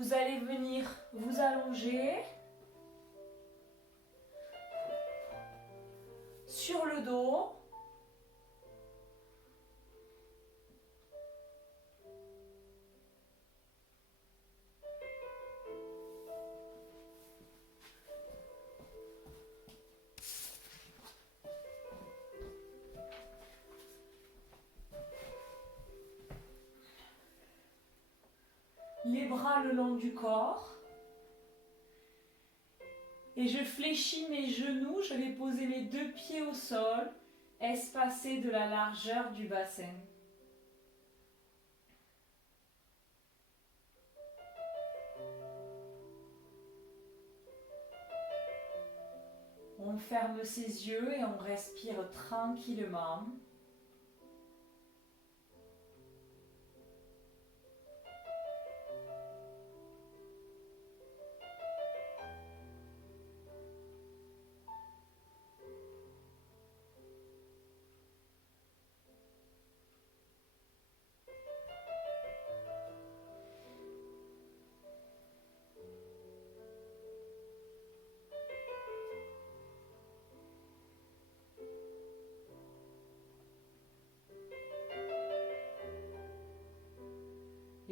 Vous allez venir vous allonger sur le dos. Les bras le long du corps. Et je fléchis mes genoux, je vais poser mes deux pieds au sol, espacés de la largeur du bassin. On ferme ses yeux et on respire tranquillement.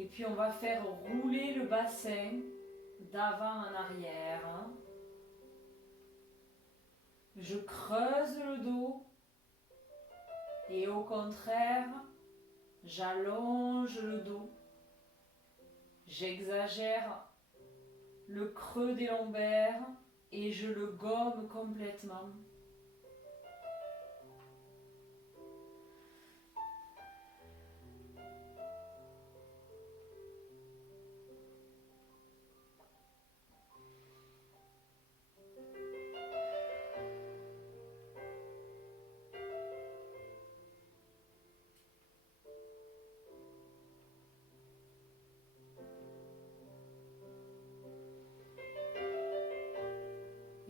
Et puis on va faire rouler le bassin d'avant en arrière. Je creuse le dos et au contraire, j'allonge le dos. J'exagère le creux des lombaires et je le gomme complètement.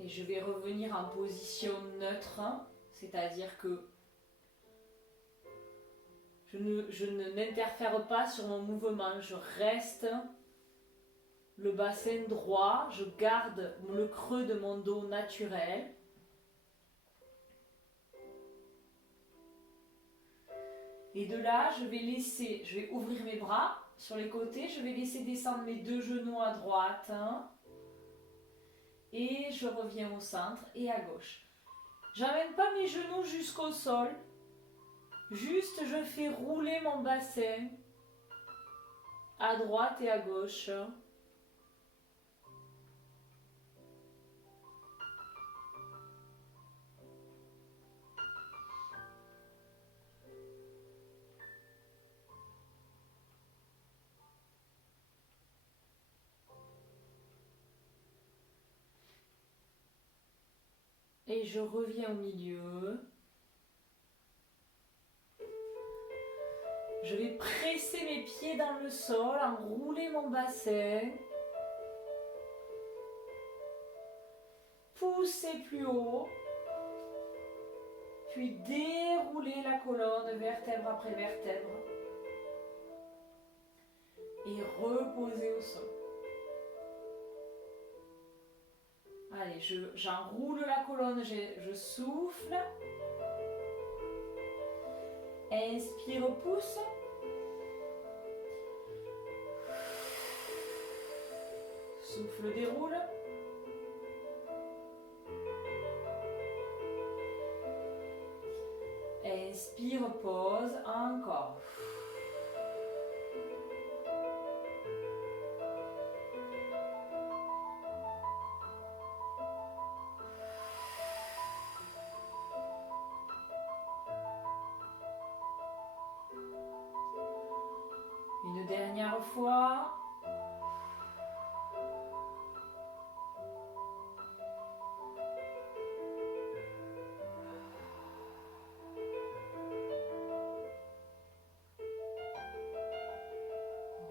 Et je vais revenir en position neutre, c'est-à-dire que je n'interfère pas sur mon mouvement, je reste le bassin droit, je garde le creux de mon dos naturel. Et de là, je vais ouvrir mes bras sur les côtés, je vais laisser descendre mes deux genoux à droite. Et je reviens au centre et à gauche. J'amène pas mes genoux jusqu'au sol. Juste, je fais rouler mon bassin à droite et à gauche. Et je reviens au milieu. Je vais presser mes pieds dans le sol, enrouler mon bassin. Pousser plus haut. Puis dérouler la colonne vertèbre après vertèbre. Et reposer au sol. Allez, j'enroule la colonne, je souffle. Inspire, pousse. Souffle, déroule. Inspire, pose, encore. Une dernière fois.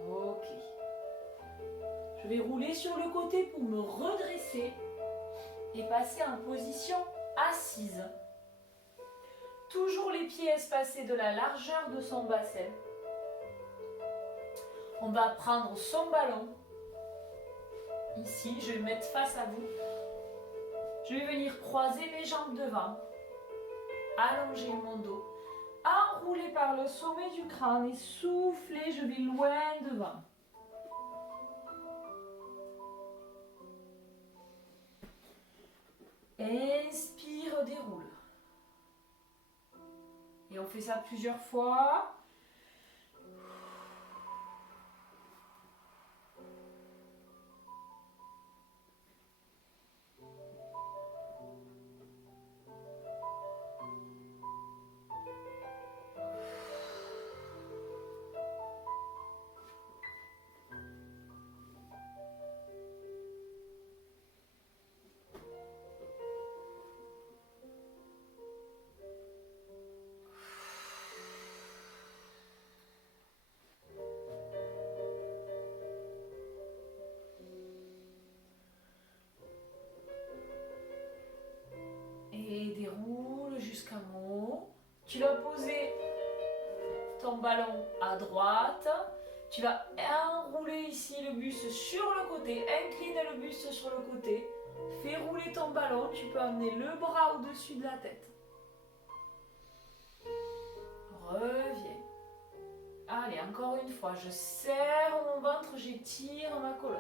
Ok. Je vais rouler sur le côté pour me redresser et passer en position assise. Toujours les pieds espacés de la largeur de son bassin. On va prendre son ballon ici, je vais me mettre face à vous. Je vais venir croiser mes jambes devant, allonger mon dos, enrouler par le sommet du crâne et souffler, je vais loin devant. Inspire, déroule. Et on fait ça plusieurs fois. Et déroule jusqu'à mon haut. Tu vas poser ton ballon à droite. Tu vas enrouler ici le buste sur le côté. Incline le buste sur le côté. Fais rouler ton ballon. Tu peux amener le bras au-dessus de la tête. Reviens. Allez, encore une fois. Je serre mon ventre. J'étire ma colonne.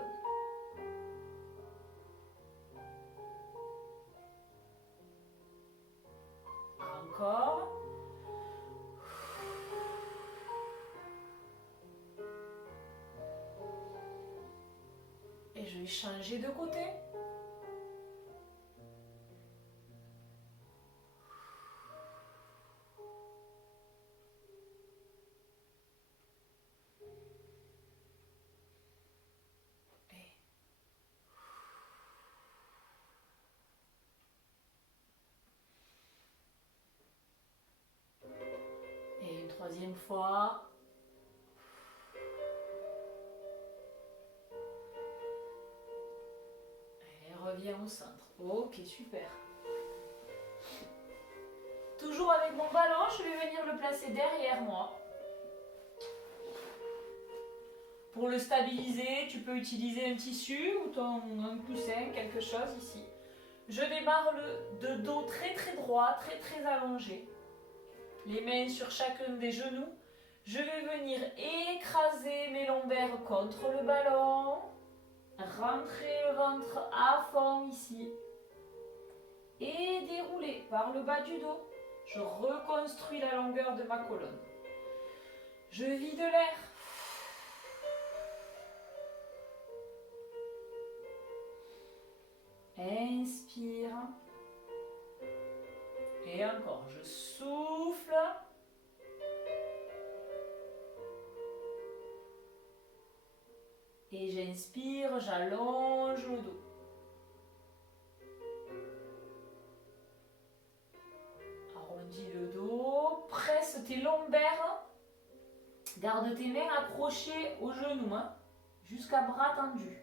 Encore. Et je vais changer de côté. Et une troisième fois. Reviens au centre. Ok, super. Toujours avec mon ballon, je vais venir le placer derrière moi. Pour le stabiliser, tu peux utiliser un tissu ou un coussin, quelque chose ici. Je démarre de dos très très droit, très très allongé. Les mains sur chacun des genoux. Je vais venir écraser mes lombaires contre le ballon. Rentrer le ventre à fond ici. Et dérouler par le bas du dos. Je reconstruis la longueur de ma colonne. Je vide l'air. Inspire. Et encore, je souffle. Et j'inspire, j'allonge le dos. Arrondis le dos, presse tes lombaires. Garde tes mains accrochées aux genoux, jusqu'à bras tendus.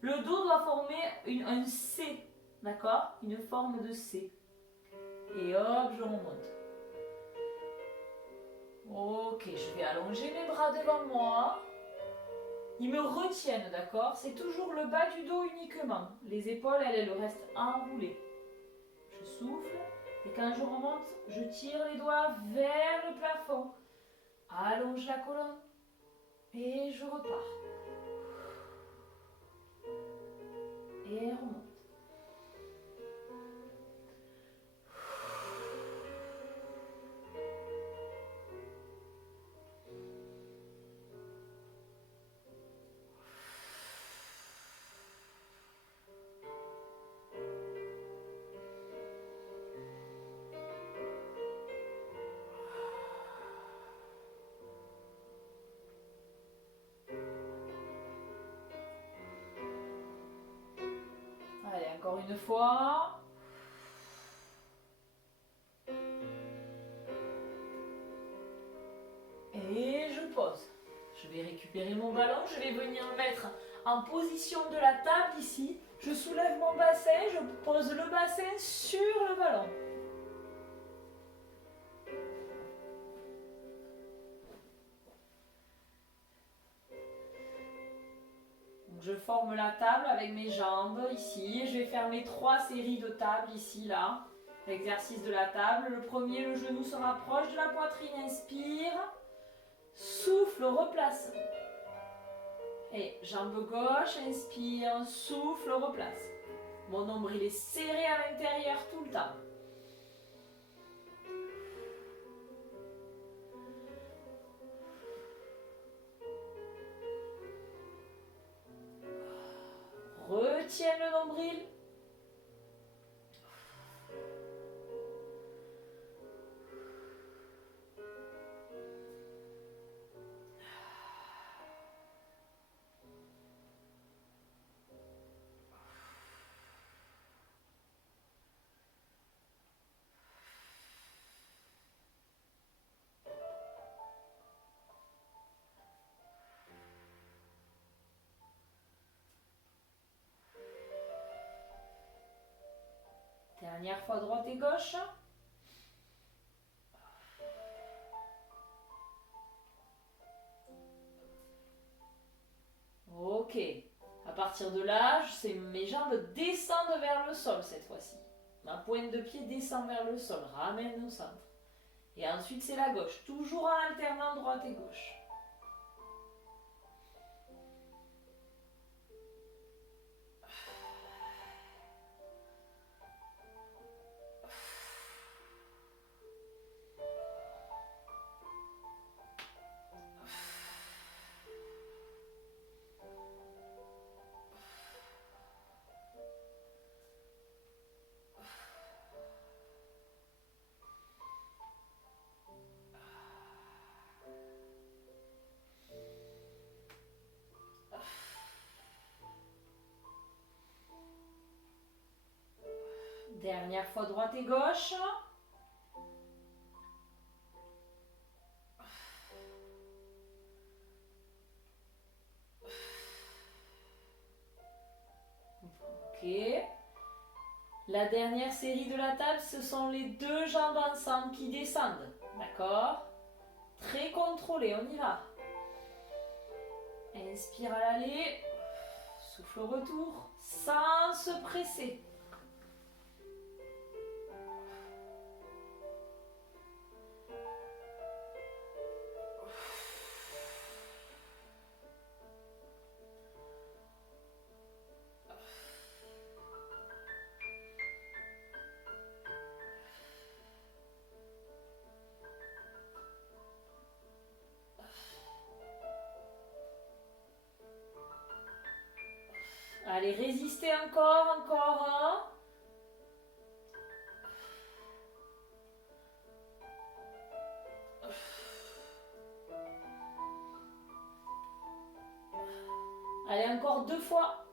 Le dos doit former un C, d'accord? Une forme de C. Et hop, je remonte. Ok, je vais allonger mes bras devant moi. Ils me retiennent, d'accord? C'est toujours le bas du dos uniquement. Les épaules, elles restent enroulées. Je souffle et quand je remonte, je tire les doigts vers le plafond. Allonge la colonne et je repars. Et remonte. Allez, encore une fois. Et je pose. Je vais récupérer mon ballon, je vais venir me mettre en position de la table ici. Je soulève mon bassin, je pose le bassin sur le ballon. je forme la table avec mes jambes ici. Je vais faire mes 3 séries de tables ici, là. L'exercice de la table. Le premier, le genou se rapproche de la poitrine. Inspire. Souffle, replace. Et jambe gauche, inspire, souffle, replace. Mon nombril est serré à l'intérieur tout le temps. Retiens le nombril. Dernière fois, droite et gauche. Ok. À partir de là, mes jambes descendent vers le sol cette fois-ci. Ma pointe de pied descend vers le sol, ramène au centre. Et ensuite, c'est la gauche, toujours en alternant droite et gauche. Dernière fois, droite et gauche. Ok. La dernière série de la table, ce sont les 2 jambes ensemble qui descendent. D'accord? Très contrôlé, on y va. Inspire à l'aller. Souffle au retour, sans se presser. Allez, résistez encore un. Allez, encore 2 fois.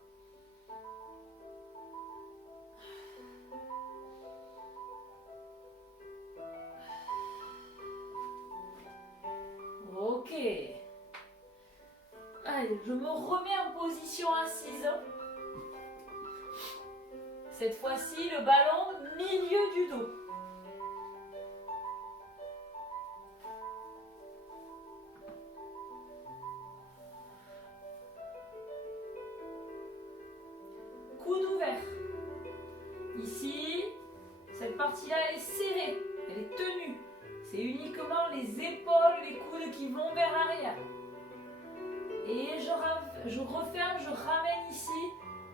Ok. Allez, je me remets en position assise. Cette fois-ci, le ballon milieu du dos. Coude ouvert. Ici, cette partie-là est serrée, elle est tenue. C'est uniquement les épaules, les coudes qui vont vers l'arrière. Et je referme, je ramène ici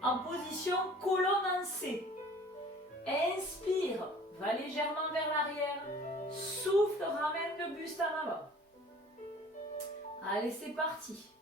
en position colonne en C. Inspire, va légèrement vers l'arrière. Souffle, ramène le buste en avant. Allez, c'est parti.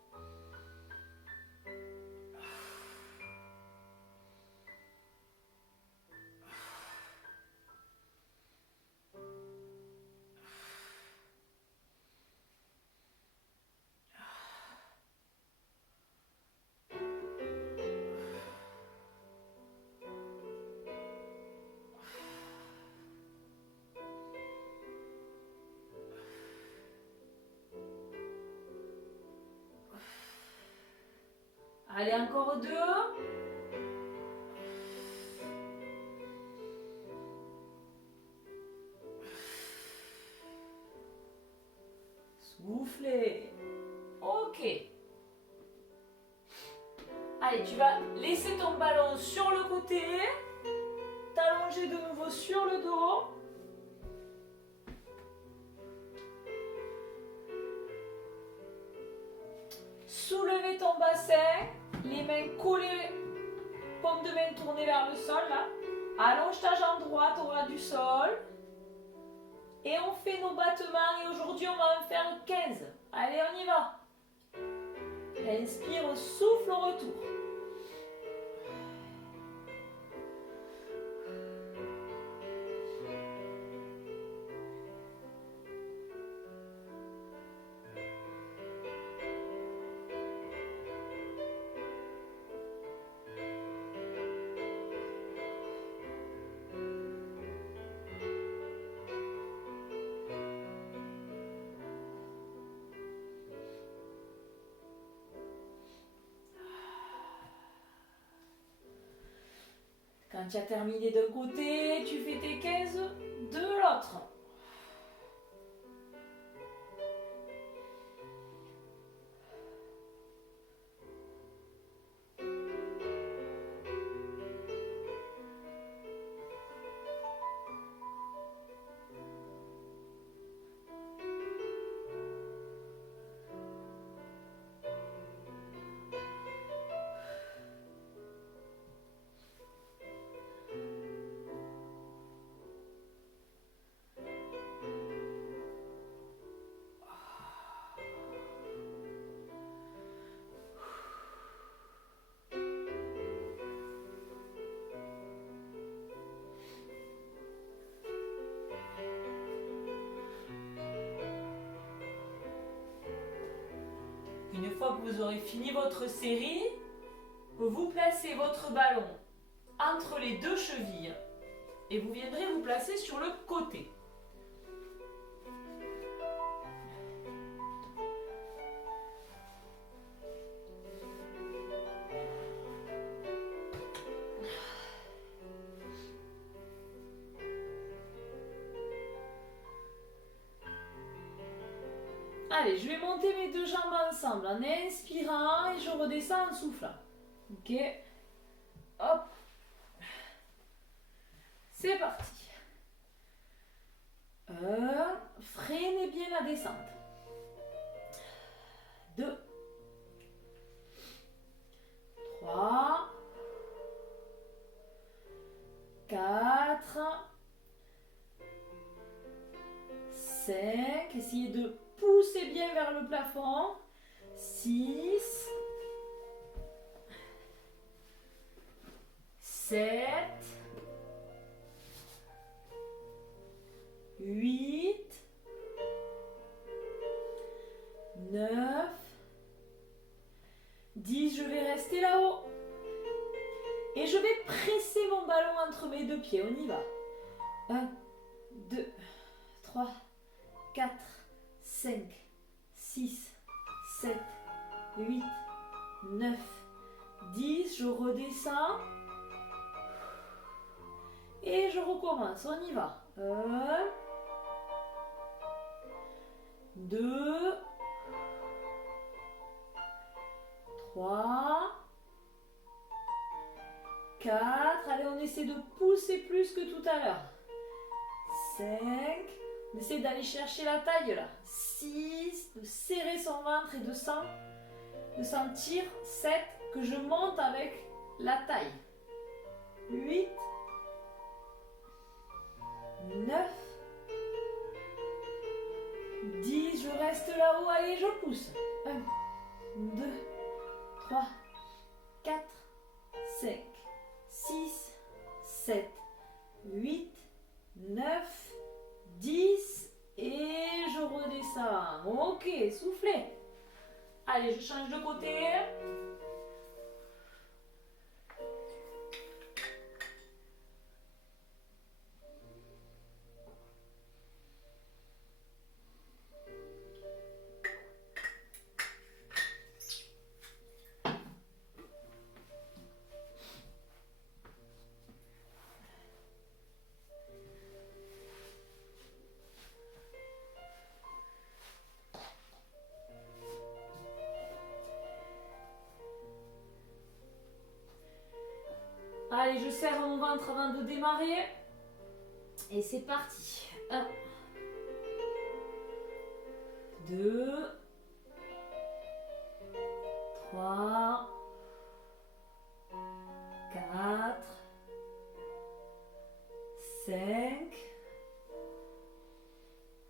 Allez, encore 2. Soufflez. Ok. Allez, tu vas laisser ton ballon sur le côté, t'allonger de nouveau sur le dos. Soulever ton bassin, les mains collées, paume de main tournée vers le sol là. Allonge ta jambe droite au ras du sol. Et on fait nos battements et aujourd'hui on va en faire 15. Allez, on y va. Inspire, souffle au retour. Quand tu as terminé d'un côté, tu fais tes 15 de l'autre. Une fois que vous aurez fini votre série, vous placez votre ballon entre les deux chevilles et vous viendrez vous placer sur le côté. Allez, je vais monter mes deux jambes ensemble en inspirant et je redescends en soufflant. Ok. Hop. C'est parti. Freinez bien la descente. 2. 3. 4. 5. Essayez de pousser bien vers le plafond. 6. 7. 8. 9. 10. Je vais rester là-haut. Et je vais presser mon ballon entre mes deux pieds. On y va. 1, 2, 3, 4, 5, 6, 7, 8, 9, 10. Je redescends. Et je recommence. On y va. 1, 2, 3, 4. Allez, on essaie de pousser plus que tout à l'heure. 5. On essaie d'aller chercher la taille là. 6. De serrer son ventre et de sentir 7. Que je monte avec la taille. 8. 9. 10. Je reste là-haut. Allez, je pousse. 1, 2, 3, 4, 5, 6, 7, 8, 9, 10 et je redescends. Ok, soufflez. Allez, je change de côté. Allez, je serre mon ventre avant de démarrer. Et c'est parti. 1, 2, 3, 4, 5,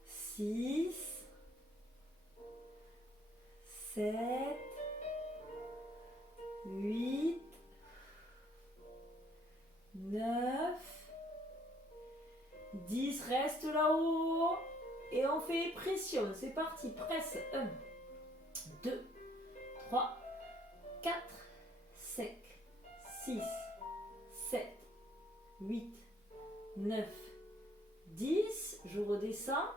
6, 7, 8, 9, 10, reste là-haut. Et on fait pression. C'est parti, presse. 1, 2, 3, 4, 5, 6, 7, 8, 9, 10. Je redescends.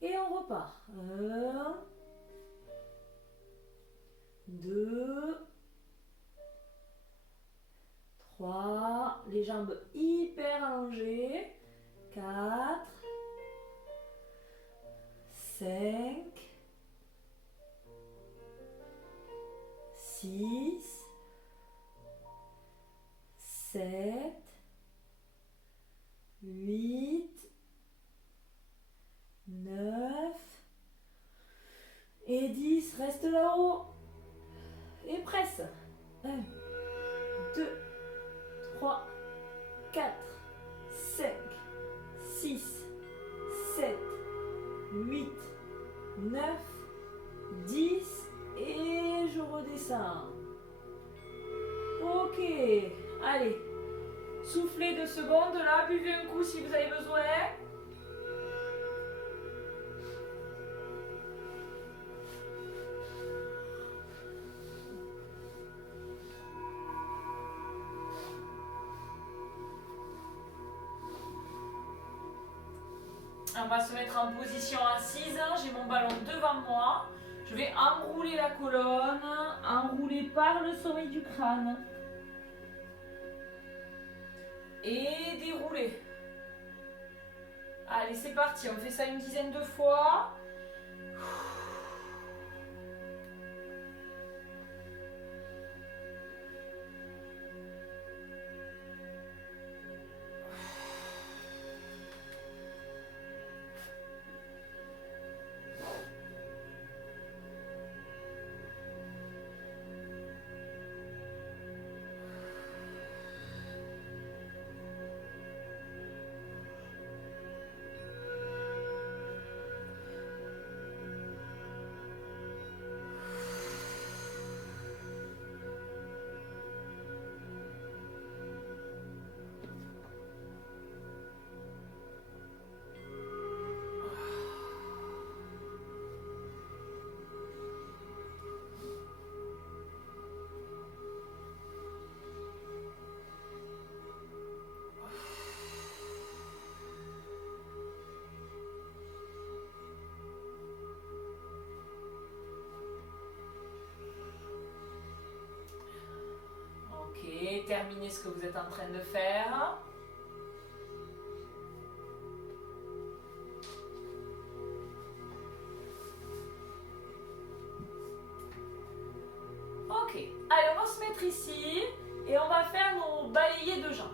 Et on repart. 1, 2, 3, les jambes hyper allongées. 4, 5, 6, 7, 8, 9 et 10. Reste là-haut. Et presse. 1, 2, 3, 4, 5, 6, 7, 8, 9, 10 et je redescends. Ok, allez, soufflez 2 secondes là, buvez un coup si vous avez besoin. On va se mettre en position assise, j'ai mon ballon devant moi. Je vais enrouler la colonne, enrouler par le sommet du crâne. Et dérouler. Allez, c'est parti, on fait ça une dizaine de fois. Ok, terminez ce que vous êtes en train de faire. Ok, allez, on va se mettre ici et on va faire nos balayés de jambes.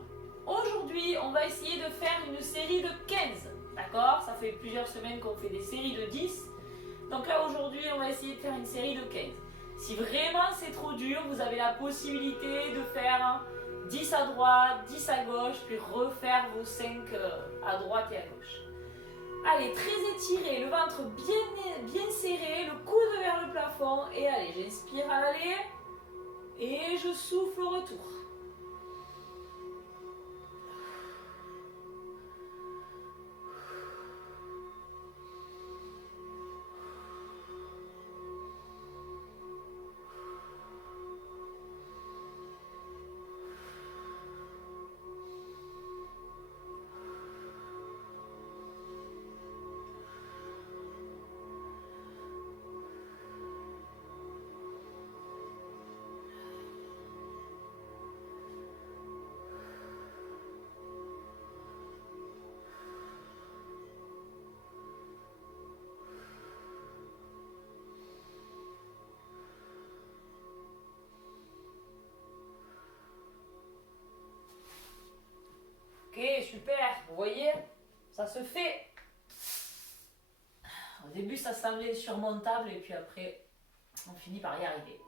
Aujourd'hui, on va essayer de faire une série de 15, d'accord? Ça fait plusieurs semaines qu'on fait des séries de 10. Donc là, aujourd'hui, on va essayer de faire une série de 15. Si vraiment c'est trop dur, vous avez la possibilité de faire 10 à droite, 10 à gauche, puis refaire vos 5 à droite et à gauche. Allez, très étiré, le ventre bien serré, le coude vers le plafond. Et allez, j'inspire à l'aller et je souffle au retour. super. Vous voyez, ça se fait. Au début, ça semblait insurmontable et puis après, on finit par y arriver.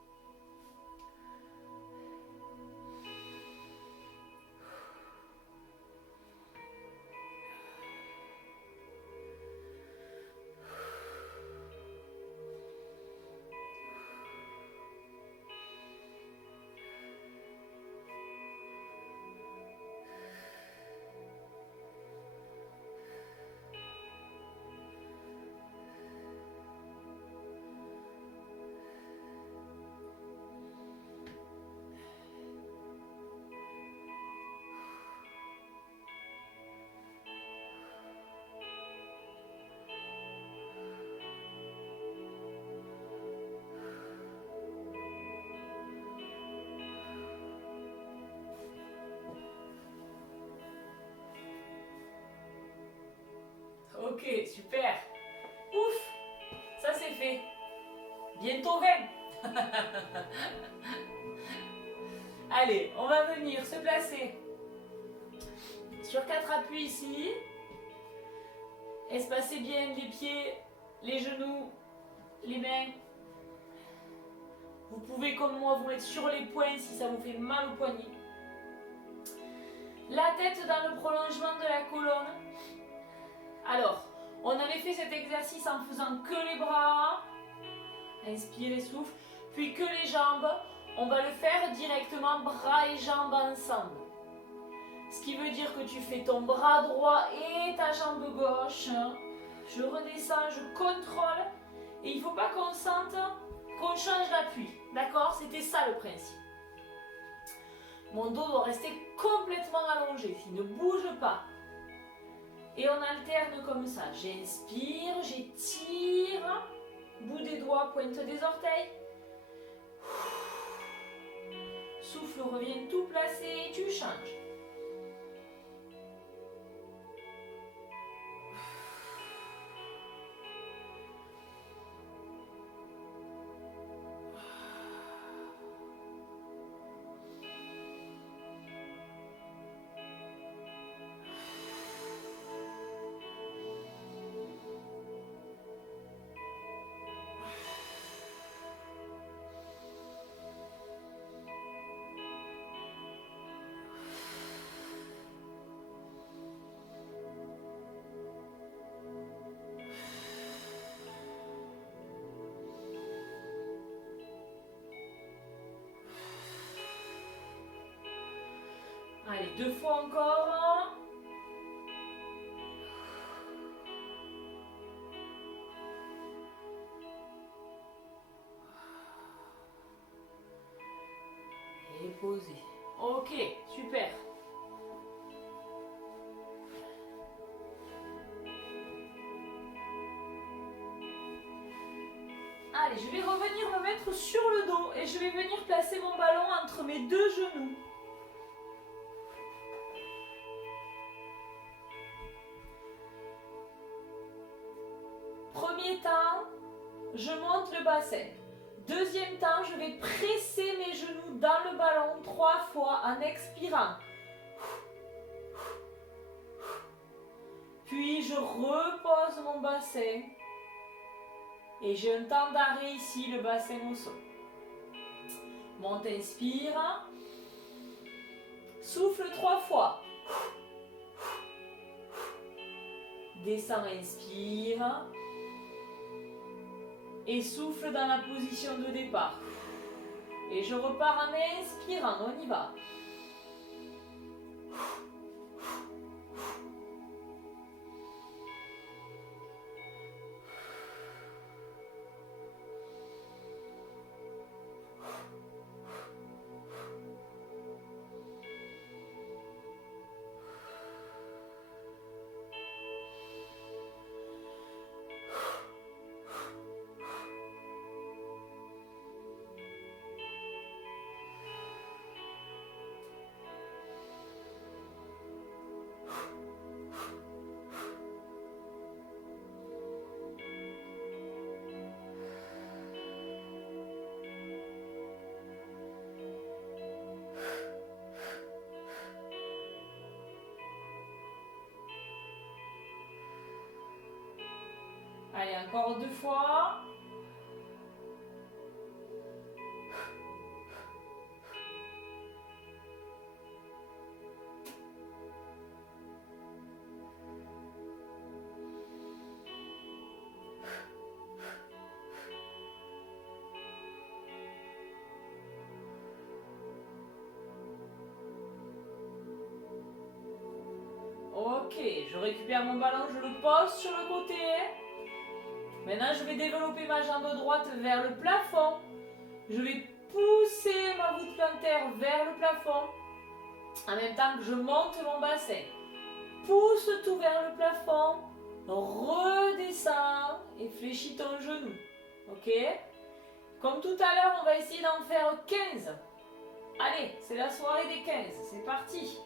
Ok, super. Ouf, ça c'est fait. Bientôt 20. Allez, on va venir se placer sur 4 appuis ici. Espacez bien les pieds, les genoux, les mains. Vous pouvez, comme moi, vous mettre sur les poings si ça vous fait mal au poignet. La tête dans le prolongement de la colonne. Alors, on avait fait cet exercice en faisant que les bras. Inspire et souffle. Puis que les jambes. On va le faire directement bras et jambes ensemble. Ce qui veut dire que tu fais ton bras droit et ta jambe gauche. Je redescends, je contrôle. Et il ne faut pas qu'on sente qu'on change d'appui. D'accord? C'était ça le principe. Mon dos doit rester complètement allongé. Il ne bouge pas. Et on alterne comme ça. J'inspire, j'étire. Bout des doigts, pointe des orteils. Souffle revient tout placé et tu changes. Allez, 2 fois encore. Et poser. Ok, super. Allez, je vais revenir me mettre sur le dos et je vais venir placer mon ballon entre mes 2 genoux. Premier temps, je monte le bassin. Deuxième temps, je vais presser mes genoux dans le ballon 3 fois en expirant. Puis je repose mon bassin. Et j'ai un temps d'arrêt ici, le bassin au sol. Monte, inspire. Souffle 3 fois. Descends, inspire. Et souffle dans la position de départ. Et je repars en inspirant, on y va. encore 2 fois. Ok, je récupère mon ballon, je le pose sur le côté. Maintenant, je vais développer ma jambe droite vers le plafond. Je vais pousser ma voûte plantaire vers le plafond. En même temps que je monte mon bassin. Pousse tout vers le plafond. Redescends et fléchis ton genou. Ok? Comme tout à l'heure, on va essayer d'en faire 15. Allez, c'est la soirée des 15. C'est parti.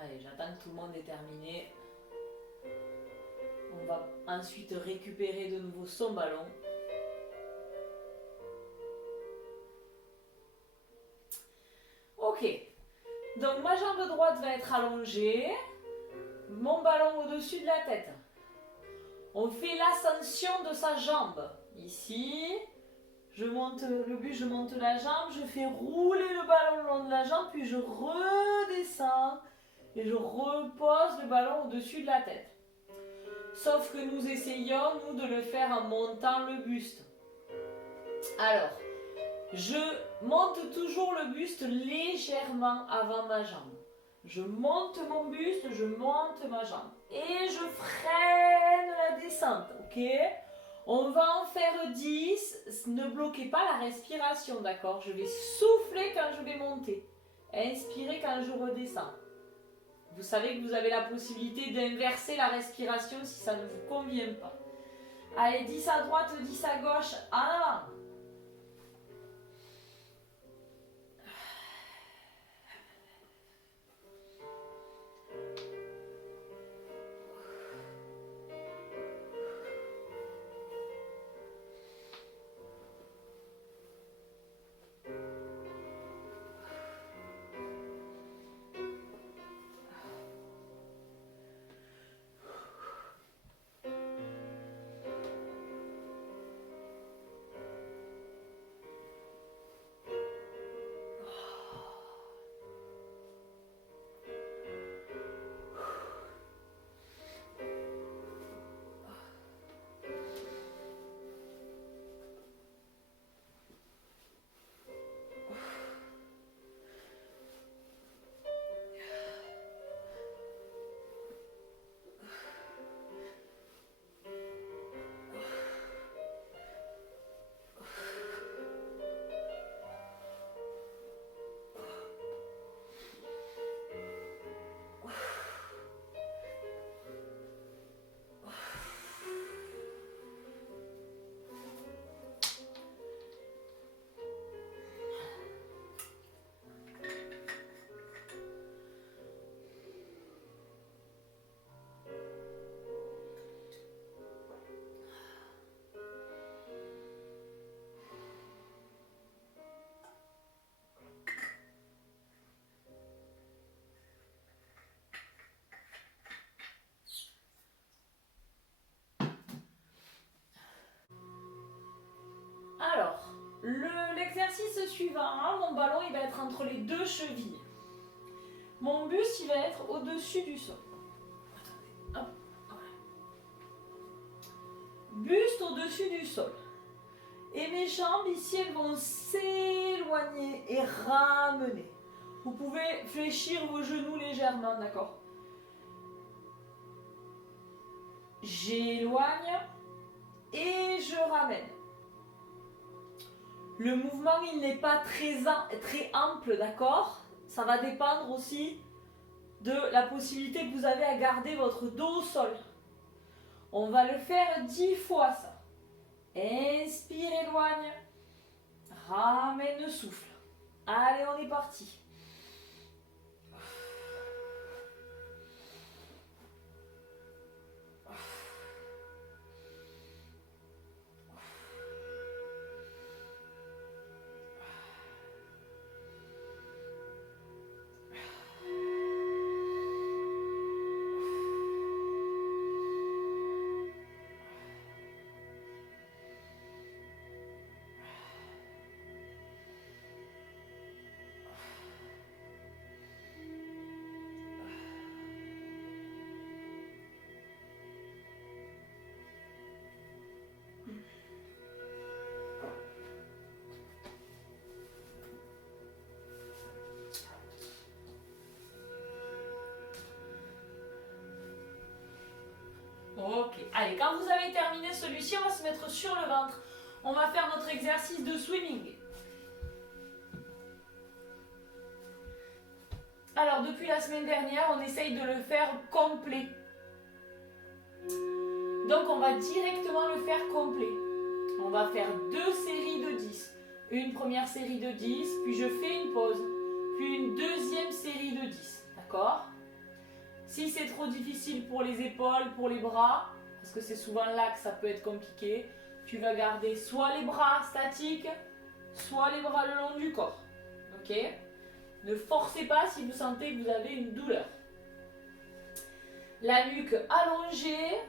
Allez, j'attends que tout le monde ait terminé. On va ensuite récupérer de nouveau son ballon. Ok. Donc ma jambe droite va être allongée. Mon ballon au-dessus de la tête. On fait l'ascension de sa jambe. Ici. Je monte le but, je monte la jambe. Je fais rouler le ballon le long de la jambe. Puis je redescends. Et je repose le ballon au-dessus de la tête. Sauf que nous essayons, nous, de le faire en montant le buste. Alors, je monte toujours le buste légèrement avant ma jambe. Je monte mon buste, je monte ma jambe. Et je freine la descente, ok? On va en faire 10. Ne bloquez pas la respiration, d'accord? Je vais souffler quand je vais monter. Inspirez quand je redescends. Vous savez que vous avez la possibilité d'inverser la respiration si ça ne vous convient pas. Allez, 10 à droite, 10 à gauche, en avant. suivant, mon ballon il va être entre les deux chevilles. Mon buste il va être au-dessus du sol. Attendez, hop, voilà. Buste au-dessus du sol. Et mes jambes ici elles vont s'éloigner et ramener. Vous pouvez fléchir vos genoux légèrement, d'accord? J'éloigne et je ramène. Le mouvement, il n'est pas très ample, d'accord? Ça va dépendre aussi de la possibilité que vous avez à garder votre dos au sol. On va le faire 10 fois, ça. Inspire, éloigne. Ramène le souffle. Allez, on est parti. Ok, allez, quand vous avez terminé celui-ci, on va se mettre sur le ventre. On va faire notre exercice de swimming. Alors, depuis la semaine dernière, on essaye de le faire complet. Donc, on va directement le faire complet. On va faire 2 séries de 10. Une première série de 10, puis je fais une pause. Puis une deuxième série de 10. D'accord ? Si c'est trop difficile pour les épaules, pour les bras, parce que c'est souvent là que ça peut être compliqué, tu vas garder soit les bras statiques, soit les bras le long du corps. Ok ? Ne forcez pas si vous sentez que vous avez une douleur. La nuque allongée,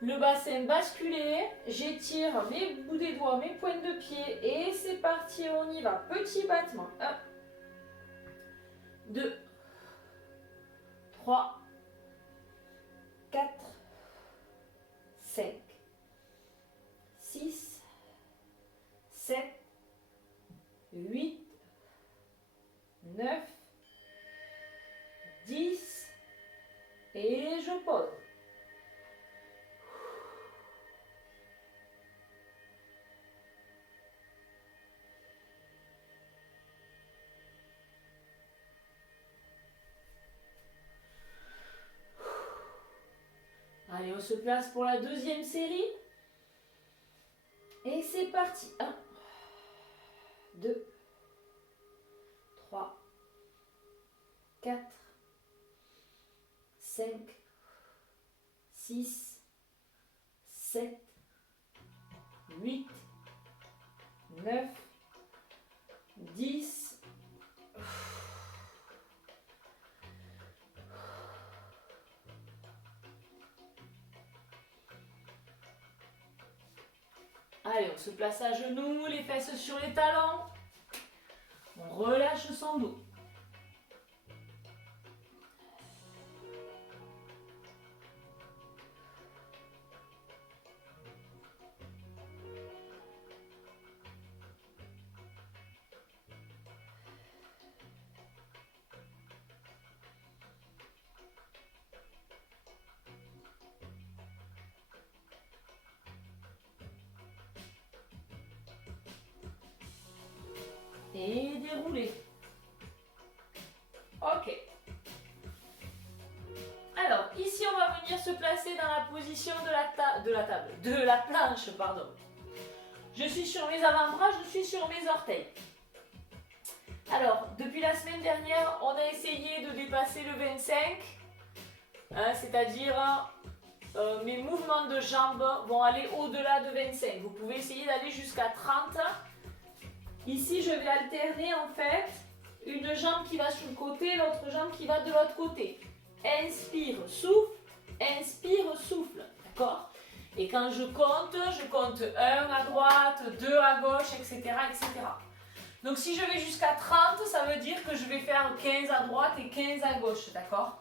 le bassin basculé, j'étire mes bouts des doigts, mes pointes de pied et c'est parti, on y va. Petit battement. 1, 2, 3, 4, 5, 6, 7, 8, 9, 10 et je pose. Allez, on se place pour la deuxième série. Et c'est parti. 1, 2, 3, 4, 5, 6, 7, 8, 9, 10. Allez, on se place à genoux, les fesses sur les talons. On relâche son dos. Et dérouler. Ok. Alors, ici, on va venir se placer dans la position de la planche, pardon. Je suis sur mes avant-bras, je suis sur mes orteils. Alors, depuis la semaine dernière, on a essayé de dépasser le 25, hein, c'est-à-dire mes mouvements de jambes vont aller au-delà de 25. Vous pouvez essayer d'aller jusqu'à 30. Ici, je vais alterner en fait une jambe qui va sur le côté, l'autre jambe qui va de l'autre côté. Inspire, souffle, d'accord? Et quand je compte 1 à droite, 2 à gauche, etc., etc. Donc si je vais jusqu'à 30, ça veut dire que je vais faire 15 à droite et 15 à gauche, d'accord?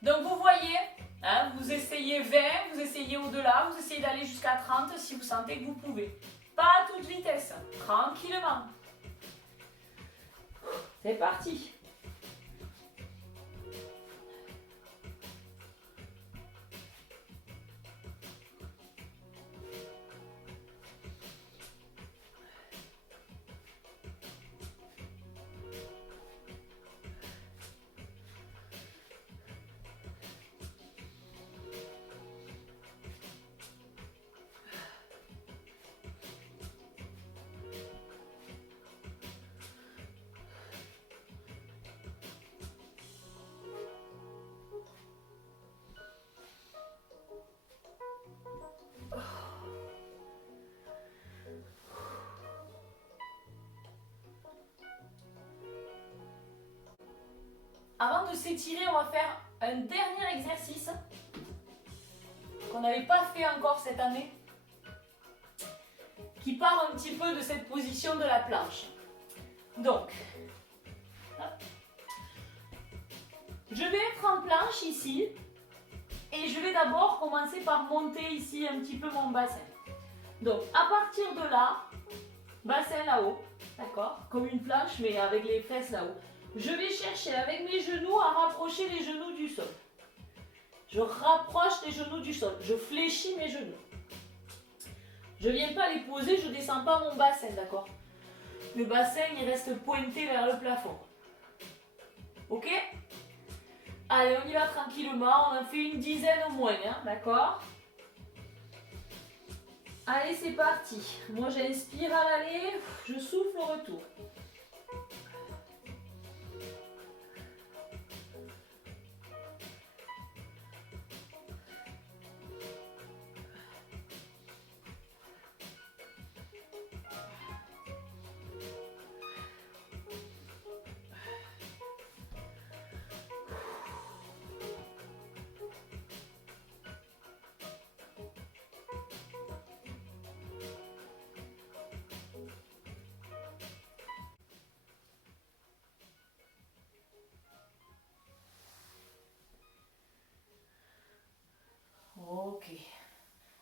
Donc vous voyez, hein, vous essayez 20, vous essayez au-delà, vous essayez d'aller jusqu'à 30 si vous sentez que vous pouvez. Pas à toute vitesse, tranquillement. C'est parti. Avant de s'étirer, on va faire un dernier exercice qu'on n'avait pas fait encore cette année, qui part un petit peu de cette position de la planche. Donc, je vais être en planche ici et je vais d'abord commencer par monter ici un petit peu mon bassin. Donc, à partir de là, bassin là-haut, d'accord, comme une planche mais avec les fesses là-haut. Je vais chercher avec mes genoux à rapprocher les genoux du sol. Je rapproche les genoux du sol. Je fléchis mes genoux. Je ne viens pas les poser, je ne descends pas mon bassin, d'accord? Le bassin, il reste pointé vers le plafond. Ok? Allez, on y va tranquillement. On en fait une dizaine au moins, hein, d'accord? Allez, c'est parti. Moi, j'inspire à l'aller, je souffle au retour. Ok.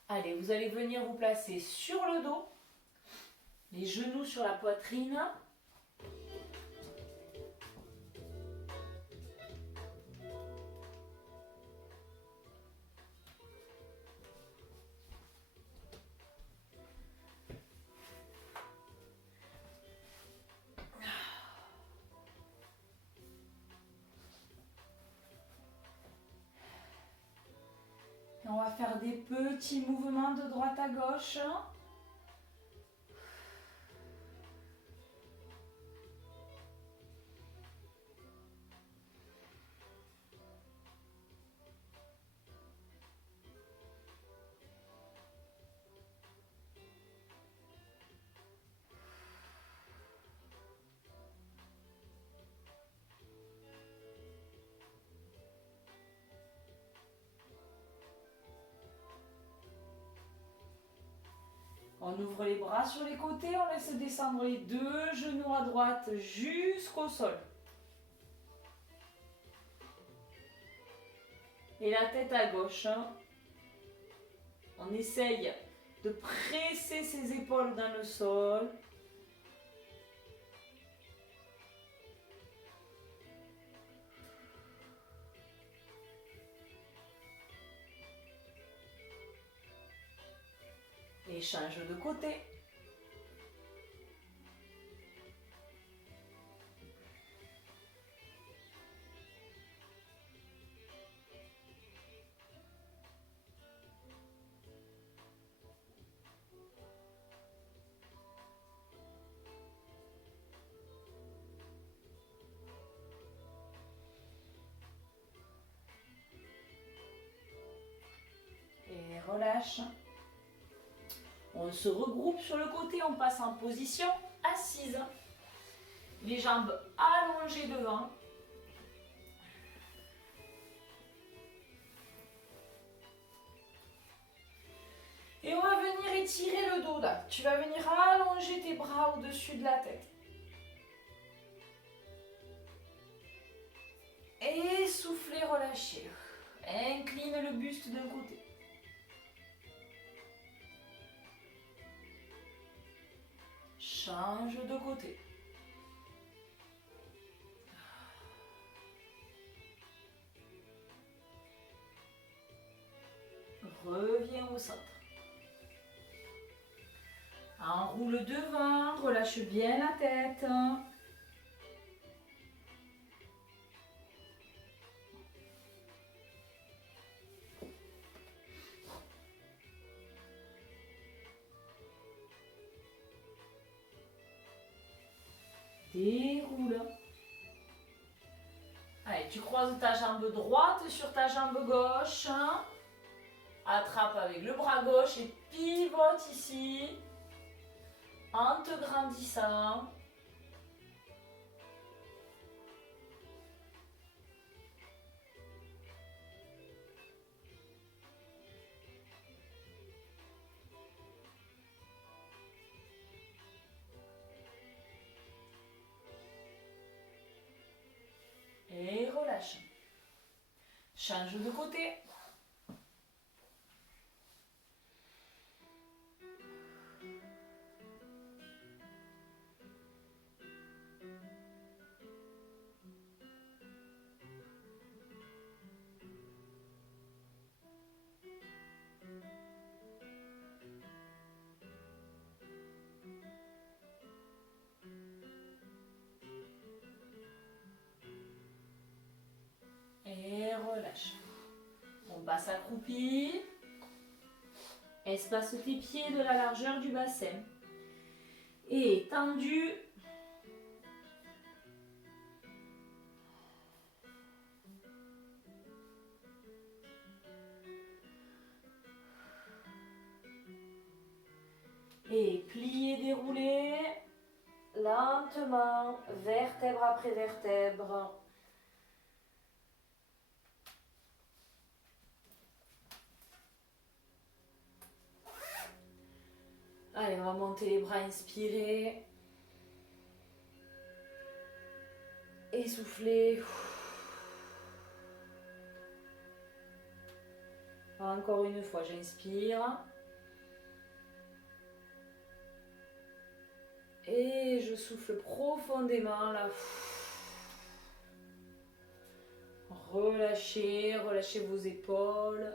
Allez, vous allez venir vous placer sur le dos, les genoux sur la poitrine. Et on va faire des petits mouvements de droite à gauche. On ouvre les bras sur les côtés, on laisse descendre les deux genoux à droite jusqu'au sol. Et la tête à gauche. On essaye de presser ses épaules dans le sol. Et change de côté. Et relâche. On se regroupe sur le côté, on passe en position assise. Les jambes allongées devant. Et on va venir étirer le dos là. Tu vas venir allonger tes bras au-dessus de la tête. Et souffler, relâcher. Incline le buste d'un côté. Change de côté. Reviens au centre. Enroule devant, relâche bien la tête. Déroule. Allez, tu croises ta jambe droite sur ta jambe gauche. Attrape avec le bras gauche et pivote ici. En te grandissant. Et relâche. Change de côté. Et relâche. On passe accroupi. Espace tes pieds de la largeur du bassin. Et tendu. Et plier, dérouler. Lentement, vertèbre après vertèbre. Allez, on va monter les bras, inspirer. Et souffler. Encore une fois, j'inspire. Et je souffle profondément là. Relâchez, relâchez vos épaules.